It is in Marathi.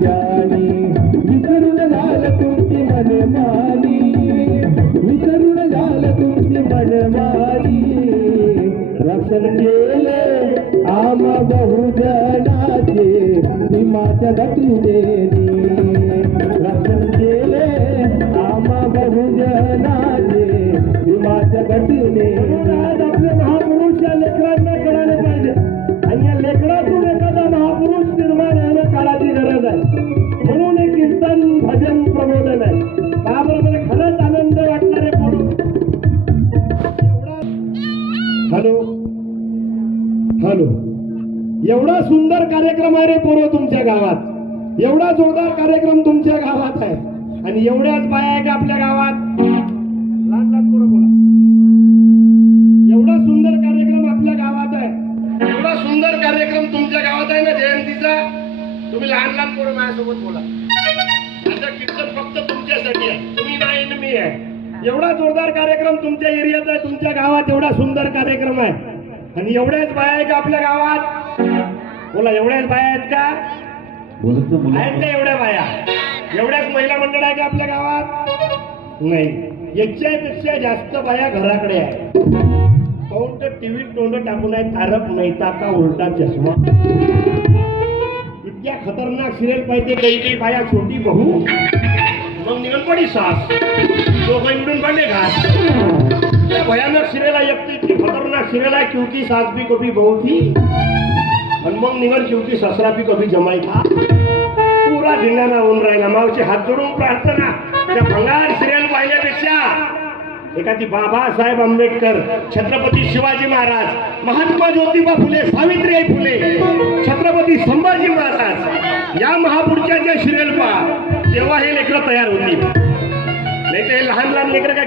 जाणी विसरून झालं तुमची मनमानी विसरून झालं तुमची मनमानी रक्षण केले आम्हा बहुजनाचे भीमाच्या घटनेने रक्षण केले आम्हा बहुजनाचे भीमाच्या घटनेने आपल्या महापुरुष या लेकरांना कळाले पाहिजे आणि या लेकरातून एखादा महापुरुष निर्माण होणं काळाची गरज आहे म्हणून एक कीर्तन भजन प्रबोधन आहे का बरं मला खरंच आनंद वाटणारे म्हणून हॅलो हॅलो एवढा सुंदर कार्यक्रम आहे रे पोरं तुमच्या गावात एवढा जोरदार कार्यक्रम तुमच्या गावात आहे आणि एवढ्याच बाया आहे का आपल्या गावात लहान लहान पोरं बोला एवढा सुंदर कार्यक्रम आपल्या गावात आहे एवढा सुंदर कार्यक्रम तुमच्या गावात आहे ना जयंतीचा तुम्ही लहान लहान पोरं माझ्यासोबत बोला माझं कीर्तन फक्त तुमच्यासाठी आहे तुम्ही नाही आणि मी आहे एवढा जोरदार कार्यक्रम तुमच्या एरियात आहे तुमच्या गावात एवढा सुंदर कार्यक्रम आहे आणि एवढ्याच बाया आहे का आपल्या गावात बोला एवढ्याच बाया आहेत का आहेत का एवढ्या बाया एवढ्याच महिला मंडळ आहे का आपल्या गावात नाही याच्यापेक्षा जास्त बाया घराकडे आहे काऊन तर टीव्हीत तोंड टाकून आहे तारक मेहता का उलटा चष्मा इतक्या खतरनाक सिरियल पाहिजे काही बाया छोटी बहू मग निघून पडी सास दोघं मिळून पडले घास त्या भयानक सिरियल आहे इतकी खतरनाक सिरियल आहे क्योंकि सास भी कभी बहू थी आणि मग निघून क्योंकि ससरा भी कभी जमाई था पुरा धिंगाणा होऊन राहिला मावशी हात जोडून प्रार्थना त्या भंगार सिरियल पाहिल्यापेक्षा एखादी बाबासाहेब आंबेडकर छत्रपती शिवाजी महाराज महात्मा ज्योतिबा फुले सावित्रीबाई फुले छत्रपती संभाजी महाराज या महापुरुषांच्या सिरियल पहा तेव्हा हे लेकरं तयार होतील नाही ते लहान लहान लेकरं काय